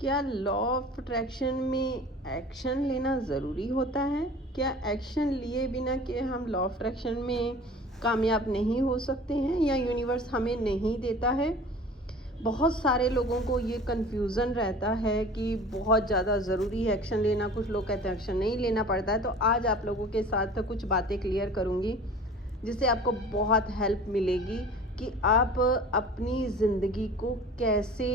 क्या law of attraction में action लेना ज़रूरी होता है? क्या एक्शन लिए बिना कि हम लॉ ऑफ अट्रैक्शन में कामयाब नहीं हो सकते हैं या यूनिवर्स हमें नहीं देता है? बहुत सारे लोगों को ये कन्फ्यूज़न रहता है कि बहुत ज़्यादा ज़रूरी है एक्शन लेना, कुछ लोग कहते हैं एक्शन नहीं लेना पड़ता है। तो आज आप लोगों के साथ कुछ बातें क्लियर करूँगी, जिससे आपको बहुत हेल्प मिलेगी कि आप अपनी ज़िंदगी को कैसे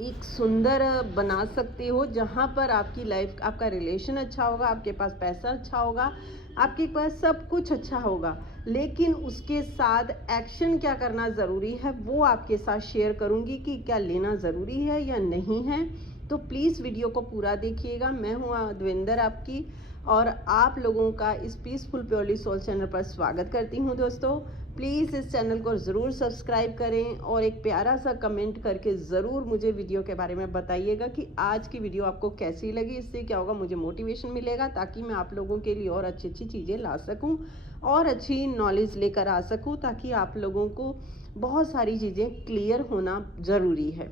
एक सुंदर बना सकते हो, जहाँ पर आपकी लाइफ, आपका रिलेशन अच्छा होगा, आपके पास पैसा अच्छा होगा, आपके पास सब कुछ अच्छा होगा। लेकिन उसके साथ एक्शन क्या करना ज़रूरी है वो आपके साथ शेयर करूँगी कि क्या लेना ज़रूरी है या नहीं है। तो प्लीज़ वीडियो को पूरा देखिएगा। मैं हूँ देवेंद्र आपकी, और आप लोगों का इस पीसफुल प्योरली सोल चैनल पर स्वागत करती हूँ। दोस्तों प्लीज़ इस चैनल को ज़रूर सब्सक्राइब करें और एक प्यारा सा कमेंट करके ज़रूर मुझे वीडियो के बारे में बताइएगा कि आज की वीडियो आपको कैसी लगी। इससे क्या होगा, मुझे मोटिवेशन मिलेगा ताकि मैं आप लोगों के लिए और अच्छी अच्छी चीज़ें ला सकूं और अच्छी नॉलेज लेकर आ सकूं, ताकि आप लोगों को बहुत सारी चीज़ें क्लियर होना ज़रूरी है।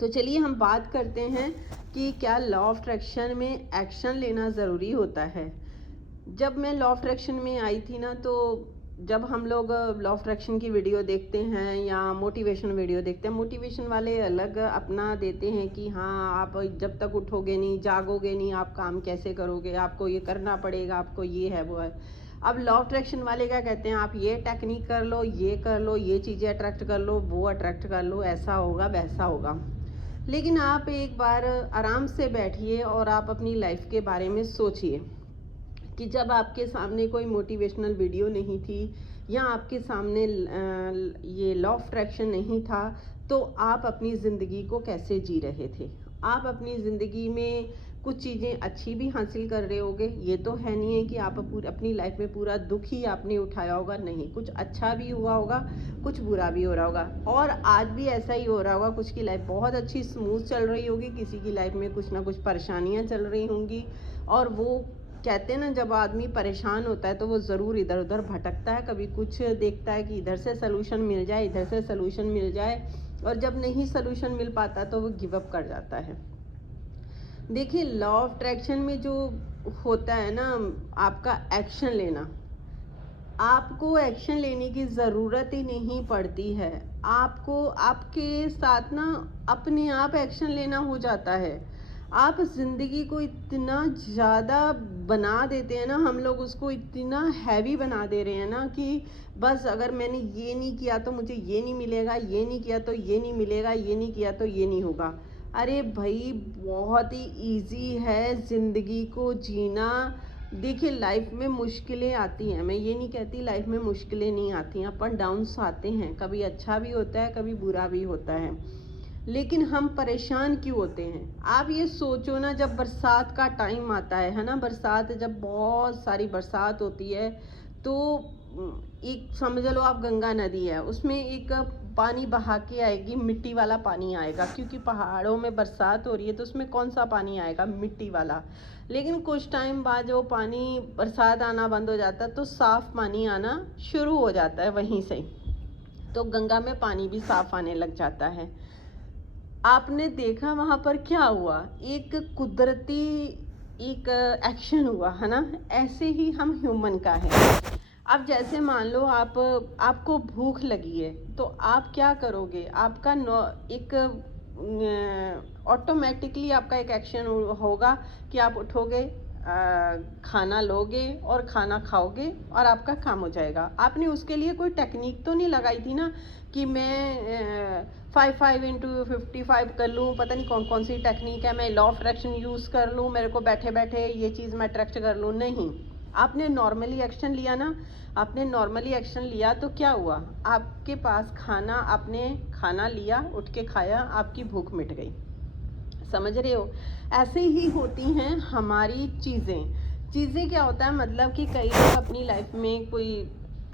तो चलिए हम बात करते हैं कि क्या लॉ ऑफ अट्रैक्शन में एक्शन लेना ज़रूरी होता है। जब मैं लॉ ऑफ अट्रैक्शन में आई थी ना, तो जब हम लोग लॉ ऑफ अट्रैक्शन की वीडियो देखते हैं या मोटिवेशन वीडियो देखते हैं, मोटिवेशन वाले अलग अपना देते हैं कि हाँ आप जब तक उठोगे नहीं, जागोगे नहीं, आप काम कैसे करोगे, आपको ये करना पड़ेगा, आपको ये है वो है। अब लॉ ऑफ अट्रैक्शन वाले क्या कहते हैं, आप ये टेक्निक कर लो, ये कर लो, ये चीज़ें अट्रैक्ट कर लो, वो अट्रैक्ट कर लो, ऐसा होगा वैसा होगा। लेकिन आप एक बार आराम से बैठिए और आप अपनी लाइफ के बारे में सोचिए कि जब आपके सामने कोई मोटिवेशनल वीडियो नहीं थी या आपके सामने ये लॉ ऑफ अट्रैक्शन नहीं था, तो आप अपनी ज़िंदगी को कैसे जी रहे थे। आप अपनी ज़िंदगी में कुछ चीज़ें अच्छी भी हासिल कर रहे होगे, ये तो है नहीं है कि आप अपनी लाइफ में पूरा दुख ही आपने उठाया होगा, नहीं, कुछ अच्छा भी हुआ होगा, कुछ बुरा भी हो रहा होगा। और आज भी ऐसा ही हो रहा होगा, कुछ की लाइफ बहुत अच्छी स्मूथ चल रही होगी, किसी की लाइफ में कुछ ना कुछ परेशानियां चल रही होंगी। और वो कहते हैं ना, जब आदमी परेशान होता है तो वो ज़रूर इधर उधर भटकता है, कभी कुछ देखता है कि इधर से सलूशन मिल जाए, इधर से सलूशन मिल जाए, और जब नहीं सलूशन मिल पाता तो वो गिव अप कर जाता है। देखिए, लॉ ऑफ अट्रैक्शन में जो होता है ना, आपका एक्शन लेना, आपको एक्शन लेने की ज़रूरत ही नहीं पड़ती है। आपको आपके साथ ना अपने आप एक्शन लेना हो जाता है। आप ज़िंदगी को इतना ज़्यादा बना देते हैं ना, हम लोग उसको इतना हैवी बना दे रहे हैं ना कि बस अगर मैंने ये नहीं किया तो मुझे ये नहीं मिलेगा, ये नहीं किया तो ये नहीं मिलेगा, ये नहीं किया तो ये नहीं होगा। अरे भाई, बहुत ही ईज़ी है ज़िंदगी को जीना। देखिए, लाइफ में मुश्किलें आती हैं, मैं ये नहीं कहती लाइफ में मुश्किलें नहीं आती हैं, अप एंड डाउन्स आते हैं, कभी अच्छा भी होता है, कभी बुरा भी होता है। लेकिन हम परेशान क्यों होते हैं? आप ये सोचो ना, जब बरसात का टाइम आता है ना, बरसात जब बहुत सारी बरसात होती है, तो एक समझ लो आप गंगा नदी है, उसमें एक पानी बहा के आएगी, मिट्टी वाला पानी आएगा, क्योंकि पहाड़ों में बरसात हो रही है तो उसमें कौन सा पानी आएगा, मिट्टी वाला। लेकिन कुछ टाइम बाद जो पानी, बरसात आना बंद हो जाता है तो साफ पानी आना शुरू हो जाता है वहीं से, तो गंगा में पानी भी साफ आने लग जाता है। आपने देखा वहाँ पर क्या हुआ, एक कुदरती एक एक्शन हुआ है ना। ऐसे ही हम ह्यूमन का है। अब जैसे मान लो आपको भूख लगी है, तो आप क्या करोगे, आपका एक ऑटोमेटिकली आपका एक एक्शन होगा कि आप उठोगे, खाना लोगे और खाना खाओगे और आपका काम हो जाएगा। आपने उसके लिए कोई टेक्निक तो नहीं लगाई थी ना कि मैं 5 5 into 55 कर लूँ, पता नहीं कौन कौन सी टेक्निक है, मैं लॉ ऑफ अट्रैक्शन यूज़ कर लूँ, मेरे को बैठे बैठे ये चीज़ मैं अट्रैक्ट कर लूँ। नहीं, आपने नॉर्मली एक्शन लिया ना। आपने नॉर्मली एक्शन लिया तो क्या हुआ, आपके पास खाना, आपने खाना लिया, उठ के खाया, आपकी भूख मिट गई। समझ रहे हो? ऐसे ही होती हैं हमारी चीज़ें क्या होता है, मतलब कि कई लोग अपनी लाइफ में कोई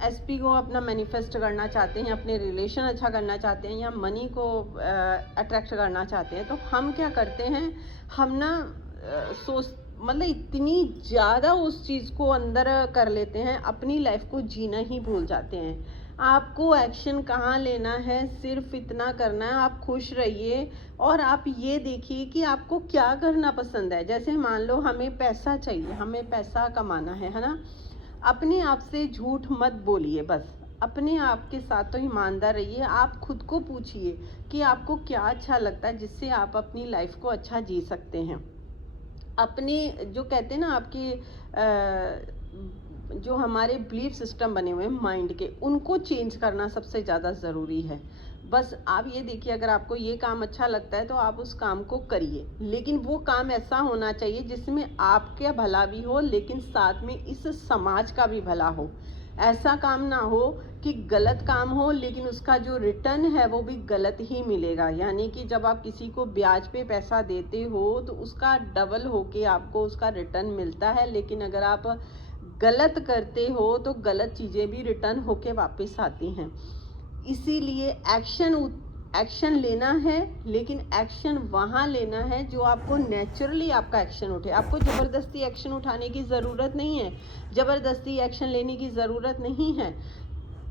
एसपी को अपना मैनिफेस्ट करना चाहते हैं, अपने रिलेशन अच्छा करना चाहते हैं या मनी को अट्रैक्ट करना चाहते हैं, तो हम क्या करते हैं, हम ना सोच मतलब इतनी ज़्यादा उस चीज़ को अंदर कर लेते हैं, अपनी लाइफ को जीना ही भूल जाते हैं। आपको एक्शन कहाँ लेना है, सिर्फ इतना करना है, आप खुश रहिए और आप ये देखिए कि आपको क्या करना पसंद है। जैसे मान लो हमें पैसा चाहिए, हमें पैसा कमाना है ना? अपने आप से झूठ मत बोलिए बस। अपने आप के साथ तो ईमानदार रहिए। आप खुद को पूछिए कि आपको क्या अच्छा लगता है जिससे आप अपनी लाइफ को अच्छा जी सकते हैं। अपने जो कहते हैं ना आपके जो हमारे बिलीफ सिस्टम बने हुए हैं माइंड के, उनको चेंज करना सबसे ज़्यादा ज़रूरी है। बस आप ये देखिए, अगर आपको ये काम अच्छा लगता है तो आप उस काम को करिए, लेकिन वो काम ऐसा होना चाहिए जिसमें आपका भला भी हो लेकिन साथ में इस समाज का भी भला हो। ऐसा काम ना हो कि गलत काम हो लेकिन उसका जो रिटर्न है वो भी गलत ही मिलेगा। यानी कि जब आप किसी को ब्याज पे पैसा देते हो तो उसका डबल होके आपको उसका रिटर्न मिलता है, लेकिन अगर आप गलत करते हो तो गलत चीज़ें भी रिटर्न होके वापस आती हैं। इसीलिए एक्शन लेना है, लेकिन एक्शन वहाँ लेना है जो आपको नेचुरली आपका एक्शन उठे। आपको ज़बरदस्ती एक्शन उठाने की ज़रूरत नहीं है, ज़बरदस्ती एक्शन लेने की ज़रूरत नहीं है।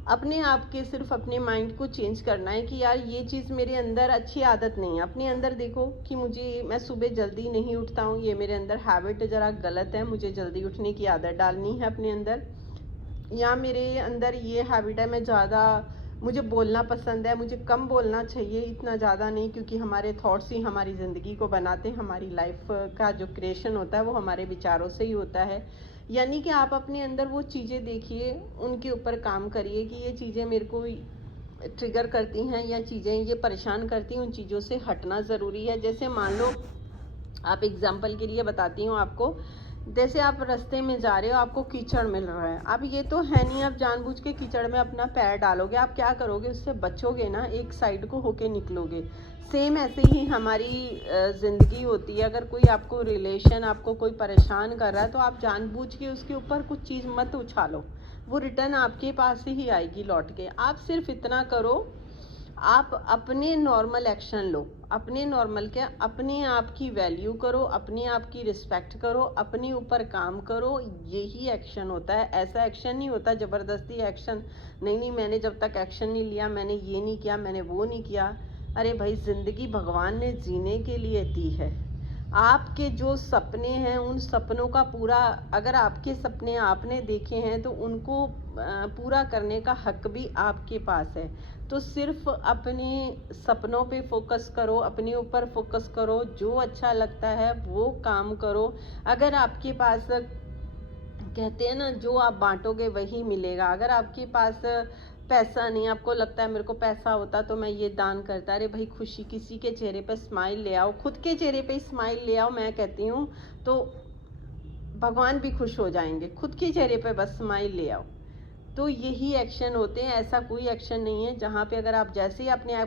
अपने आप के सिर्फ अपने माइंड को चेंज करना है कि यार ये चीज़ मेरे अंदर अच्छी आदत नहीं है। अपने अंदर देखो कि मैं सुबह जल्दी नहीं उठता हूँ, ये मेरे अंदर हैबिट ज़रा गलत है, मुझे जल्दी उठने की आदत डालनी है अपने अंदर। या मेरे अंदर ये हैबिट है, मुझे बोलना पसंद है, मुझे कम बोलना चाहिए, इतना ज़्यादा नहीं, क्योंकि हमारे थॉट्स ही हमारी ज़िंदगी को बनाते हैं। हमारी लाइफ का जो क्रिएशन होता है वो हमारे विचारों से ही होता है। यानी कि आप अपने अंदर वो चीज़ें देखिए, उनके ऊपर काम करिए कि ये चीज़ें मेरे को ट्रिगर करती हैं या चीज़ें ये परेशान करती हैं, उन चीज़ों से हटना ज़रूरी है। जैसे मान लो, आप एग्जाम्पल के लिए बताती हूँ आपको, जैसे आप रास्ते में जा रहे हो, आपको कीचड़ मिल रहा है। अब ये तो है नहीं आप जानबूझ के कीचड़ में अपना पैर डालोगे, आप क्या करोगे, उससे बचोगे ना, एक साइड को होके निकलोगे। सेम ऐसे ही हमारी ज़िंदगी होती है। अगर कोई आपको रिलेशन, आपको कोई परेशान कर रहा है तो आप जानबूझ के उसके ऊपर कुछ चीज़ मत उछालो, वो रिटर्न आपके पास ही आएगी लौट के। आप सिर्फ इतना करो, आप अपने नॉर्मल एक्शन लो। अपने नॉर्मल क्या, अपने आप की वैल्यू करो, अपने आप की रिस्पेक्ट करो, अपने ऊपर काम करो, यही एक्शन होता है। ऐसा एक्शन नहीं होता ज़बरदस्ती एक्शन, नहीं मैंने जब तक एक्शन नहीं लिया, मैंने ये नहीं किया, मैंने वो नहीं किया। अरे भाई, ज़िंदगी भगवान ने जीने के लिए दी है। आपके जो सपने हैं उन सपनों का पूरा, अगर आपके सपने आपने देखे हैं तो उनको पूरा करने का हक भी आपके पास है। तो सिर्फ अपने सपनों पे फोकस करो, अपने ऊपर फोकस करो, जो अच्छा लगता है वो काम करो। अगर आपके पास, कहते हैं ना, जो आप बांटोगे वही मिलेगा। अगर आपके पास पैसा नहीं, आपको लगता है मेरे को पैसा होता तो मैं ये दान करता, अरे भाई, खुशी, किसी के चेहरे पे स्माइल ले आओ, खुद के चेहरे पे स्माइल ले आओ, मैं कहती हूँ तो भगवान भी खुश हो जाएंगे। खुद के चेहरे पे बस स्माइल ले आओ। तो यही एक्शन होते हैं, ऐसा कोई एक्शन नहीं है जहाँ पे अगर आप जैसे ही अपने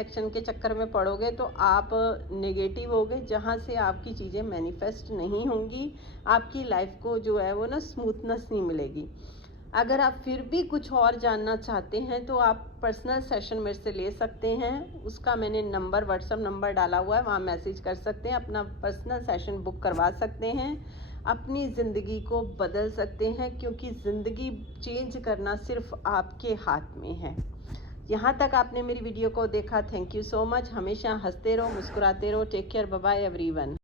एक्शन के चक्कर में पड़ोगे तो आप नेगेटिव होगे, जहाँ से आपकी चीज़ें मैनिफेस्ट नहीं होंगी, आपकी लाइफ को जो है वो ना स्मूथनेस नहीं मिलेगी। अगर आप फिर भी कुछ और जानना चाहते हैं तो आप पर्सनल सेशन मेरे से ले सकते हैं। उसका मैंने नंबर, व्हाट्सएप नंबर डाला हुआ है, वहाँ मैसेज कर सकते हैं, अपना पर्सनल सेशन बुक करवा सकते हैं, अपनी ज़िंदगी को बदल सकते हैं, क्योंकि ज़िंदगी चेंज करना सिर्फ आपके हाथ में है। यहाँ तक आपने मेरी वीडियो को देखा, थैंक यू सो मच। हमेशा हंसते रहो, मुस्कुराते रहो। Take care, bye bye everyone.